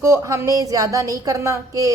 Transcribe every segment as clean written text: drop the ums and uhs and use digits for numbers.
इसको हमने ज़्यादा नहीं करना कि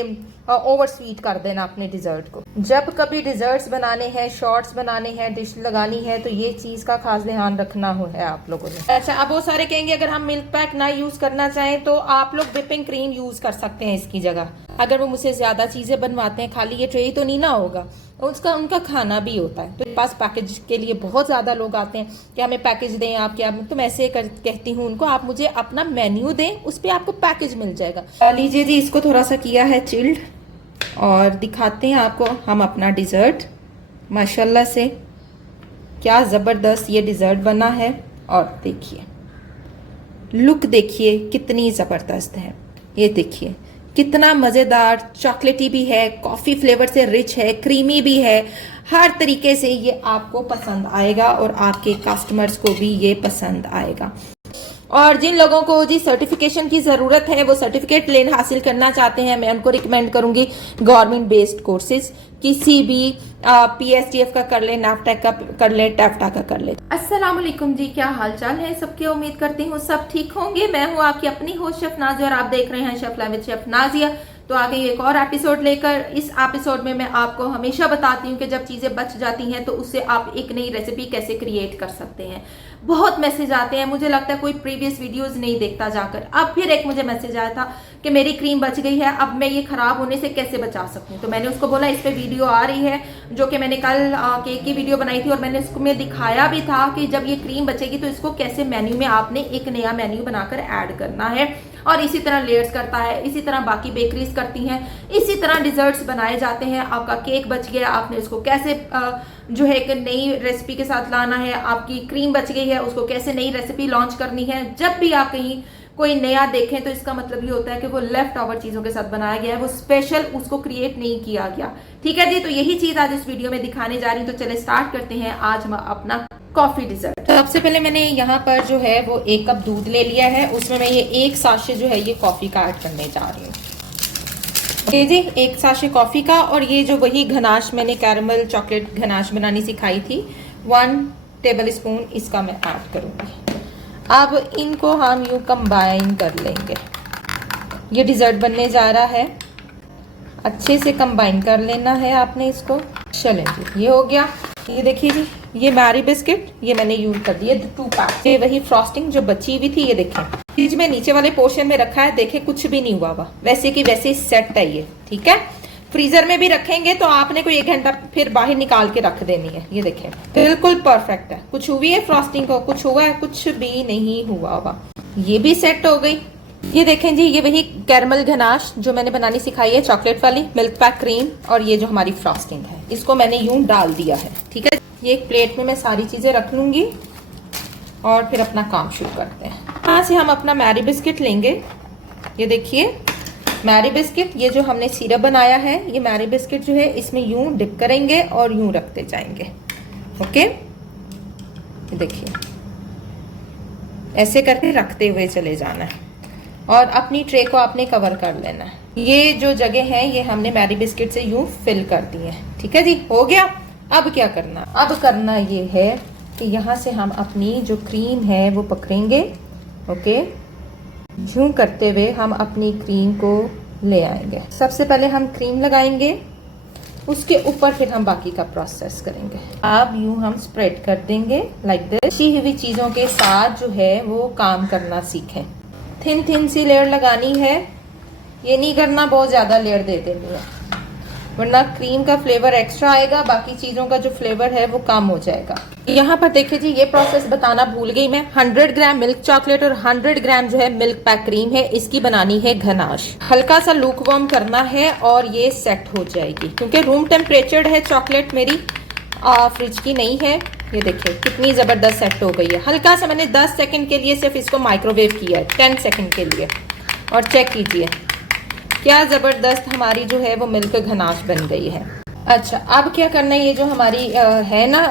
ओवर स्वीट कर देना अपने डिज़र्ट को। जब कभी डिज़र्ट्स बनाने हैं, शॉर्ट्स बनाने हैं, डिश लगानी है, तो ये चीज़ का खास ध्यान रखना है आप लोगों ने। अच्छा, अब वो सारे कहेंगे अगर हम मिल्क पैक ना यूज़ करना चाहें तो आप लोग व्हिपिंग क्रीम यूज़ कर सकते हैं इसकी जगह। अगर वो मुझसे ज़्यादा चीज़ें बनवाते हैं, खाली ये ट्रे तो नहीं ना होगा, उसका उनका खाना भी होता है। तो पास पैकेज के लिए बहुत ज़्यादा लोग आते हैं कि हमें पैकेज दें आप, क्या तो मैं ऐसे कहती हूँ उनको, आप मुझे अपना मेन्यू दें, उस पर आपको पैकेज मिल जाएगा। लीजिए जी, इसको थोड़ा सा किया है चिल्ड और दिखाते हैं आपको हम अपना डिज़र्ट। माशाल्लाह से क्या ज़बरदस्त ये डिज़र्ट बना है। और देखिए लुक, देखिए कितनी ज़बरदस्त है। ये देखिए कितना मज़ेदार, चॉकलेटी भी है, कॉफ़ी फ्लेवर से रिच है, क्रीमी भी है। हर तरीके से ये आपको पसंद आएगा और आपके कस्टमर्स को भी ये पसंद आएगा। और जिन लोगों को जी सर्टिफिकेशन की ज़रूरत है, वो सर्टिफिकेट हासिल करना चाहते हैं, मैं उनको रिकमेंड करूंगी गवर्नमेंट बेस्ड कोर्सेज, किसी भी PSTF का कर ले, नैफ्टेक का कर ले, टैफ्टा का कर ले। अस्सलाम वालेकुम जी, क्या हाल चाल है सबके? उम्मीद करती हूँ सब ठीक होंगे। मैं हूँ आपकी अपनी होस्ट शेफ नाजिया और आप देख रहे हैं chef live with chef Nazia. तो आ गई एक और एपिसोड लेकर। इस एपिसोड में मैं आपको हमेशा बताती हूँ कि जब चीज़ें बच जाती हैं तो उससे आप एक नई रेसिपी कैसे क्रिएट कर सकते हैं। बहुत मैसेज आते हैं, मुझे लगता है कोई प्रीवियस वीडियोस नहीं देखता जाकर। अब फिर एक मुझे मैसेज आया था कि मेरी क्रीम बच गई है, अब मैं ये खराब होने से कैसे बचा सकूं। तो मैंने उसको बोला इस पे वीडियो आ रही है, जो कि मैंने कल केक की वीडियो बनाई थी और मैंने उसको में दिखाया भी था कि जब ये क्रीम बचेगी तो इसको कैसे मेन्यू में आपने एक नया मेन्यू बनाकर ऐड करना है। और इसी तरह लेयर्स करता है, इसी तरह बाकी बेकरीज करती हैं, इसी तरह डिजर्ट्स बनाए जाते हैं। आपका केक बच गया, आपने उसको कैसे जो है एक नई रेसिपी के साथ लाना है। आपकी क्रीम बच गई है, उसको कैसे नई रेसिपी लॉन्च करनी है। जब भी आप कहीं कोई नया देखें तो इसका मतलब ये होता है कि वो लेफ्ट ओवर चीजों के साथ बनाया गया है, वो स्पेशल उसको क्रिएट नहीं किया गया। ठीक है जी, तो यही चीज आज इस वीडियो में दिखाने जा रही हूँ। तो चले स्टार्ट करते हैं आज हम अपना कॉफी डिजर्ट। तो सबसे पहले मैंने यहाँ पर जो है वो 1 कप दूध ले लिया है, उसमें मैं ये 1 साशे जो है ये कॉफी का ऐड करने जा रही हूँ। ये जी 1 साशे कॉफी का। और ये जो वही घनाश मैंने कैरमल चॉकलेट घनाश बनानी सिखाई थी, 1 टेबल स्पून इसका मैं ऐड करूंगी। अब इनको हम यूं कंबाइन कर लेंगे। ये डिजर्ट बनने जा रहा है, अच्छे से कंबाइन कर लेना है आपने इसको। चलें जी, ये हो गया। ये देखिए जी, ये मैरी बिस्किट ये मैंने यूज कर दिए 2 पैक। ये वही फ्रॉस्टिंग जो बची हुई थी, ये देखें फ्रिज में नीचे वाले पोर्शन में रखा है, देखें कुछ भी नहीं हुआ हुआ, वैसे की वैसे सेट है ये। ठीक है, फ्रीजर में भी रखेंगे तो आपने कोई 1 घंटा फिर बाहर निकाल के रख देनी है। ये देखें बिल्कुल परफेक्ट है। कुछ हुई है फ्रॉस्टिंग को, कुछ हुआ है, कुछ भी नहीं हुआ हुआ। ये भी सेट हो गई। ये देखें जी, ये वही कैरमल घनाश जो मैंने बनानी सिखाई है, चॉकलेट वाली मिल्क पैक क्रीम, और ये जो हमारी फ्रॉस्टिंग है इसको मैंने यूं डाल दिया है। ठीक है, ये एक प्लेट में मैं सारी चीजें रख लूंगी और फिर अपना काम शुरू करते हैं। यहाँ से हम अपना मैरी बिस्किट लेंगे। ये देखिए मैरी बिस्किट, ये जो हमने सिरप बनाया है, ये मैरी बिस्किट जो है इसमें यूं डिप करेंगे और यूं रखते जाएंगे। ओके, ये देखिए ऐसे करके रखते हुए चले जाना है और अपनी ट्रे को आपने कवर कर लेना है। ये जो जगह है ये हमने मैरी बिस्किट से यूं फिल कर दी है। ठीक है जी, हो गया। अब क्या करना, अब करना ये है कि यहाँ से हम अपनी जो क्रीम है वो पकड़ेंगे। ओके, यूं करते हुए हम अपनी क्रीम को ले आएंगे। सबसे पहले हम क्रीम लगाएंगे, उसके ऊपर फिर हम बाकी का प्रोसेस करेंगे। अब यूं हम स्प्रेड कर देंगे लाइक दिस। बची हुई चीजों के साथ जो है वो काम करना सीखें। थिन थिन सी लेयर लगानी है, ये नहीं करना बहुत ज्यादा लेयर दे देनी है, वरना क्रीम का फ्लेवर एक्स्ट्रा आएगा, बाकी चीजों का जो फ्लेवर है वो कम हो जाएगा। यहाँ पर देखिए जी, ये प्रोसेस बताना भूल गई मैं। 100 ग्राम मिल्क चॉकलेट और 100 ग्राम जो है मिल्क पैक क्रीम है, इसकी बनानी है घनाश। हल्का सा लूक वार्म करना है और ये सेट हो जाएगी, क्योंकि रूम टेम्परेचर है चॉकलेट मेरी, फ्रिज की नहीं है। ये देखिए कितनी जबरदस्त सेट हो गई है। हल्का सा मैंने 10 सेकंड के लिए सिर्फ इसको माइक्रोवेव किया है, 10 सेकंड के लिए, और चेक कीजिए क्या जबरदस्त हमारी जो है वो मिल्क घनाश बन गई है। अच्छा, अब क्या करना है, ये जो हमारी है ना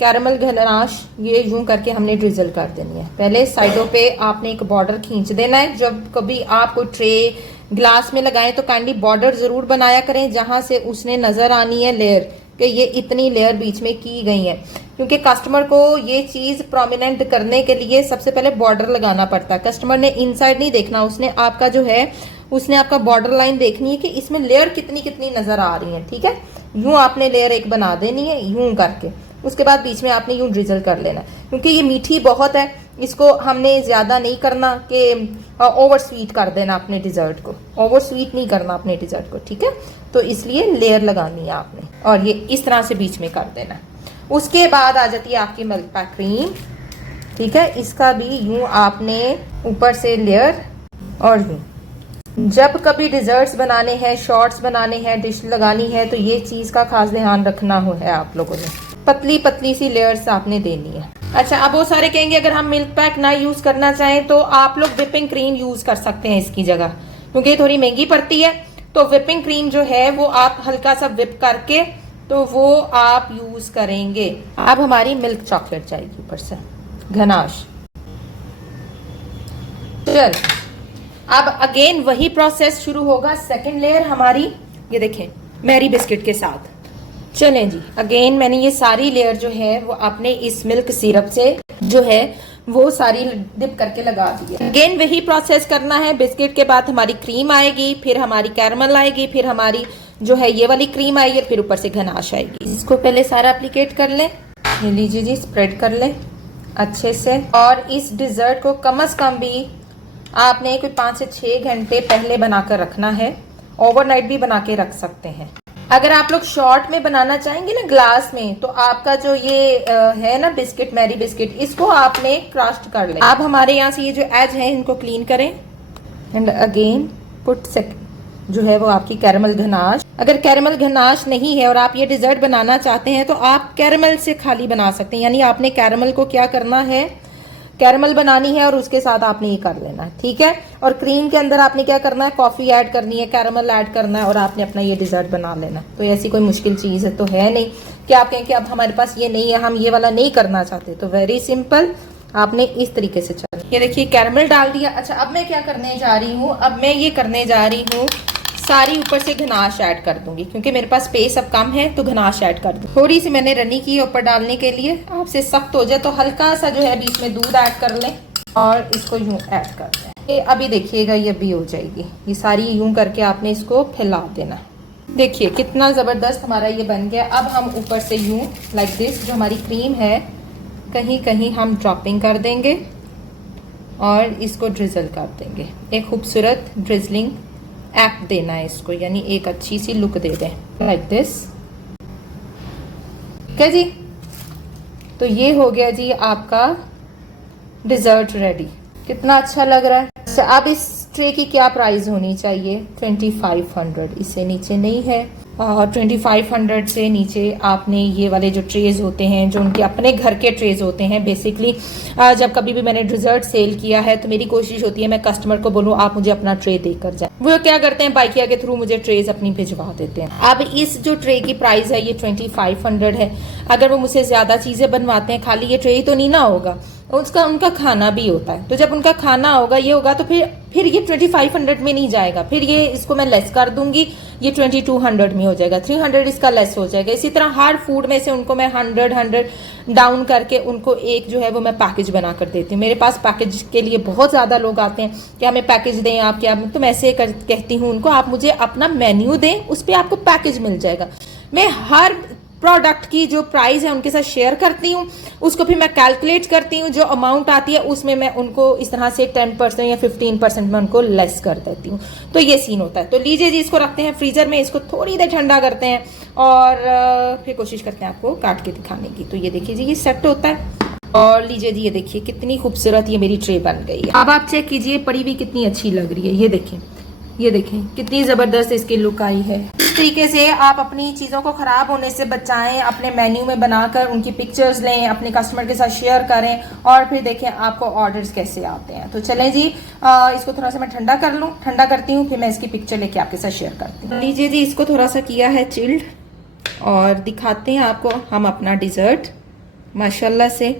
कैरमल घनाश, ये यूं करके हमने ड्रिजल कर देनी है। पहले साइडों पे आपने एक बॉर्डर खींच देना है। जब कभी आप कोई ट्रे ग्लास में लगाएं तो काइंडली बॉर्डर जरूर बनाया करें, जहां से उसने नजर आनी है लेयर कि ये इतनी लेयर बीच में की गई है। क्योंकि कस्टमर को ये चीज प्रोमिनेंट करने के लिए सबसे पहले बॉर्डर लगाना पड़ता है। कस्टमर ने इनसाइड नहीं देखना, उसने आपका जो है उसने आपका बॉर्डर लाइन देखनी है कि इसमें लेयर कितनी कितनी नजर आ रही है। ठीक है, यूं आपने लेयर एक बना देनी है यूं करके, उसके बाद बीच में आपने यूं ड्रिजल कर लेना, क्योंकि ये मीठी बहुत है, इसको हमने ज्यादा नहीं करना कि ओवर स्वीट कर देना अपने डिजर्ट को, ओवर स्वीट नहीं करना अपने डिजर्ट को। ठीक है, तो इसलिए लेयर लगानी है आपने और ये इस तरह से बीच में कर देना। उसके बाद आ जाती है आपकी मिल्क पैक क्रीम। ठीक है, इसका भी यूं आपने ऊपर से लेयर और यूं। जब कभी डिजर्ट्स बनाने हैं, शॉर्ट्स बनाने हैं, डिश लगानी है तो ये चीज का खास ध्यान रखना है आप लोगों ने, पतली पतली सी लेयर्स आपने देनी है। अच्छा, अब वो सारे कहेंगे अगर हम मिल्क पैक ना यूज करना चाहें तो आप लोग विपिंग क्रीम यूज कर सकते हैं इसकी जगह, क्योंकि ये थोड़ी महंगी पड़ती है। तो विपिंग क्रीम जो है वो आप हल्का सा विप करके तो वो आप यूज करेंगे। अब हमारी मिल्क चॉकलेट जाएगी ऊपर से घनाश। चल अब अगेन वही प्रोसेस शुरू होगा, सेकंड लेयर हमारी ये देखें मैरी बिस्किट के साथ। चलें जी, अगेन मैंने ये सारी लेयर जो है वो आपने इस मिल्क सिरप से जो है वो सारी डिप करके लगा दी है। अगेन वही प्रोसेस करना है। बिस्किट के बाद हमारी क्रीम आएगी, फिर हमारी कैरमल आएगी, फिर हमारी जो है ये वाली क्रीम आएगी, फिर ऊपर से घनाश आएगी। इसको पहले सारा एप्लीकेट कर लें, ये लीजिए जी, स्प्रेड कर लें अच्छे से। और इस डिजर्ट को कम से कम भी आपने कोई 5 से 6 घंटे पहले बनाकर रखना है, ओवरनाइट भी बना के रख सकते हैं। अगर आप लोग शॉर्ट में बनाना चाहेंगे ना ग्लास में, तो आपका जो ये है ना बिस्किट, मैरी बिस्किट, इसको आपने क्रस्ट कर लें। अब हमारे यहाँ से ये जो एज है इनको क्लीन करें एंड अगेन पुट जो है वो आपकी कैरमल घनाश। अगर कैरमल घनाश नहीं है और आप ये डिजर्ट बनाना चाहते हैं तो आप कैरमल से खाली बना सकते हैं, यानी आपने कैरमल को क्या करना है, कैरमल बनानी है और उसके साथ आपने ये कर लेना है। ठीक है, और क्रीम के अंदर आपने क्या करना है, कॉफी ऐड करनी है, कैरमल ऐड करना है और आपने अपना ये डिजर्ट बना लेना। तो ऐसी कोई मुश्किल चीज है तो है नहीं कि आप कहें कि अब हमारे पास ये नहीं है, हम ये वाला नहीं करना चाहते। तो वेरी सिंपल, आपने इस तरीके से चल। ये देखिए कैरमल डाल दिया। अच्छा, अब मैं क्या करने जा रही हूँ, अब मैं ये करने जा रही हूँ सारी ऊपर से घनाश ऐड कर दूंगी, क्योंकि मेरे पास स्पेस अब कम है तो घनाश ऐड कर दूँ। थोड़ी सी मैंने रनी की ऊपर डालने के लिए, आपसे सख्त हो जाए तो हल्का सा जो है बीच में दूध ऐड कर लें और इसको यूं ऐड कर दें। अभी देखिएगा ये भी हो जाएगी। ये सारी यूं करके आपने इसको फैला देना। देखिए कितना जबरदस्त हमारा ये बन गया। अब हम ऊपर से यूं लाइक दिस जो हमारी क्रीम है कहीं कहीं हम ड्रॉपिंग कर देंगे और इसको ड्रिजल कर देंगे। एक खूबसूरत ड्रिजलिंग एक्ट देना है इसको, यानी एक अच्छी सी लुक दे दें लाइक दिस। क्या जी, तो ये हो गया जी आपका डिजर्ट रेडी। कितना अच्छा लग रहा है। अच्छा, अब इस ट्रे की क्या प्राइस होनी चाहिए, 2500, इससे नीचे नहीं है। और 2500 से नीचे आपने ये वाले जो ट्रेज होते हैं जो उनके अपने घर के ट्रेज होते हैं। बेसिकली जब कभी भी मैंने डिजर्ट सेल किया है तो मेरी कोशिश होती है मैं कस्टमर को बोलूँ आप मुझे अपना ट्रे देकर जाए। वो क्या करते हैं, बाइकिया के थ्रू मुझे ट्रेज अपनी भिजवा देते हैं। अब इस जो ट्रे की प्राइस है ये 2500 है। अगर वो मुझसे ज्यादा चीजें बनवाते हैं, खाली ये ट्रे ही तो नहीं ना होगा, उनका खाना भी होता है। तो जब उनका खाना होगा ये होगा तो फिर ये 2500 में नहीं जाएगा, फिर ये इसको मैं लेस कर दूंगी, ये 2200 में हो जाएगा, 300 इसका लेस हो जाएगा। इसी तरह हर फूड में से उनको मैं 100 डाउन करके उनको एक जो है वो मैं पैकेज बना कर देती हूँ। मेरे पास पैकेज के लिए बहुत ज्यादा लोग आते हैं कि हमें पैकेज दें आप, क्या, तो मैं ऐसे कहती हूँ उनको आप मुझे अपना मेन्यू दें, उस पर आपको पैकेज मिल जाएगा। मैं हर प्रोडक्ट की जो प्राइस है उनके साथ शेयर करती हूँ, उसको फिर मैं कैलकुलेट करती हूँ, जो अमाउंट आती है उसमें मैं उनको इस तरह से 10% या 15% में उनको लेस कर देती हूँ। तो ये सीन होता है। तो लीजिए जी, इसको रखते हैं फ्रीजर में, इसको थोड़ी देर ठंडा करते हैं और फिर कोशिश करते हैं आपको काट के दिखाने की। तो ये देखिए जी, ये सेट होता है। और लीजिए जी, ये देखिए कितनी खूबसूरत ये मेरी ट्रे बन गई है। अब आप चेक कीजिए, पड़ी हुई कितनी अच्छी लग रही है। ये देखें कितनी जबरदस्त इसकी लुक आई है। इस तरीके से आप अपनी चीज़ों को ख़राब होने से बचाएं, अपने मेन्यू में बनाकर उनकी पिक्चर्स लें, अपने कस्टमर के साथ शेयर करें और फिर देखें आपको ऑर्डर्स कैसे आते हैं। तो चलें जी, इसको थोड़ा सा मैं ठंडा कर लूँ, ठंडा करती हूँ, फिर मैं इसकी पिक्चर लेके आपके साथ शेयर करती हूँ। लीजिए जी, इसको थोड़ा सा किया है चिल्ड और दिखाते हैं आपको हम अपना डिज़र्ट। माशाल्लाह से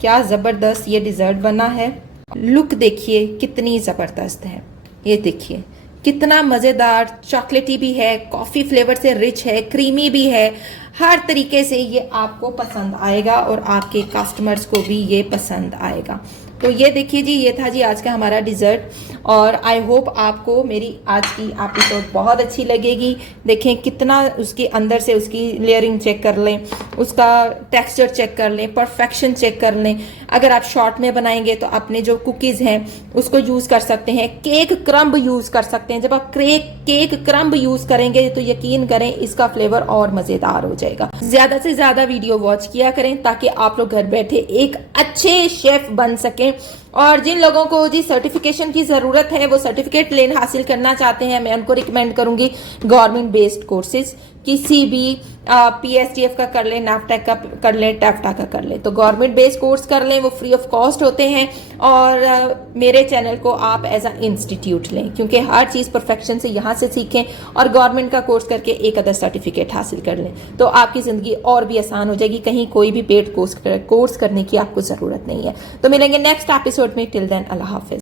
क्या ज़बरदस्त ये डिज़र्ट बना है। लुक देखिए कितनी ज़बरदस्त है। ये देखिए कितना मज़ेदार, चॉकलेटी भी है, कॉफ़ी फ्लेवर से रिच है, क्रीमी भी है। हर तरीके से ये आपको पसंद आएगा और आपके कस्टमर्स को भी ये पसंद आएगा। तो ये देखिए जी, ये था जी आज का हमारा डिज़र्ट और आई होप आपको मेरी आज की एपिसोड बहुत अच्छी लगेगी। देखें कितना उसके अंदर से उसकी लेयरिंग चेक कर लें, उसका टेक्सचर चेक कर लें, परफेक्शन चेक कर लें। अगर आप शॉर्ट में बनाएंगे तो अपने जो कुकीज़ हैं उसको यूज़ कर सकते हैं, केक क्रम्ब यूज़ कर सकते हैं। जब आप केक क्रम्ब यूज़ करेंगे तो यकीन करें इसका फ्लेवर और मज़ेदार हो जाएगा। ज़्यादा से ज़्यादा वीडियो वॉच किया करें ताकि आप लोग घर बैठे एक अच्छे शेफ बन सकें। और जिन लोगों को जी सर्टिफिकेशन की ज़रूरत है, वो सर्टिफिकेट हासिल करना चाहते हैं, मैं उनको रिकमेंड करूंगी गवर्नमेंट बेस्ड कोर्सेज, किसी भी PSTF का कर लें, NAFTEC का कर लें, टैफ्टा का कर लें। तो गवर्नमेंट बेस्ड कोर्स कर लें, वो फ्री ऑफ कॉस्ट होते हैं। और मेरे चैनल को आप एज अ इंस्टीट्यूट लें, क्योंकि हर चीज़ परफेक्शन से यहाँ से सीखें और गवर्नमेंट का कोर्स करके एक अदर सर्टिफिकेट हासिल कर लें, तो आपकी ज़िंदगी और भी आसान हो जाएगी। कहीं कोई भी पेड कोर्स करने की आपको ज़रूरत नहीं है। तो मिलेंगे नेक्स्ट एपिसोड में। टिल देन अल्लाह हाफिज़।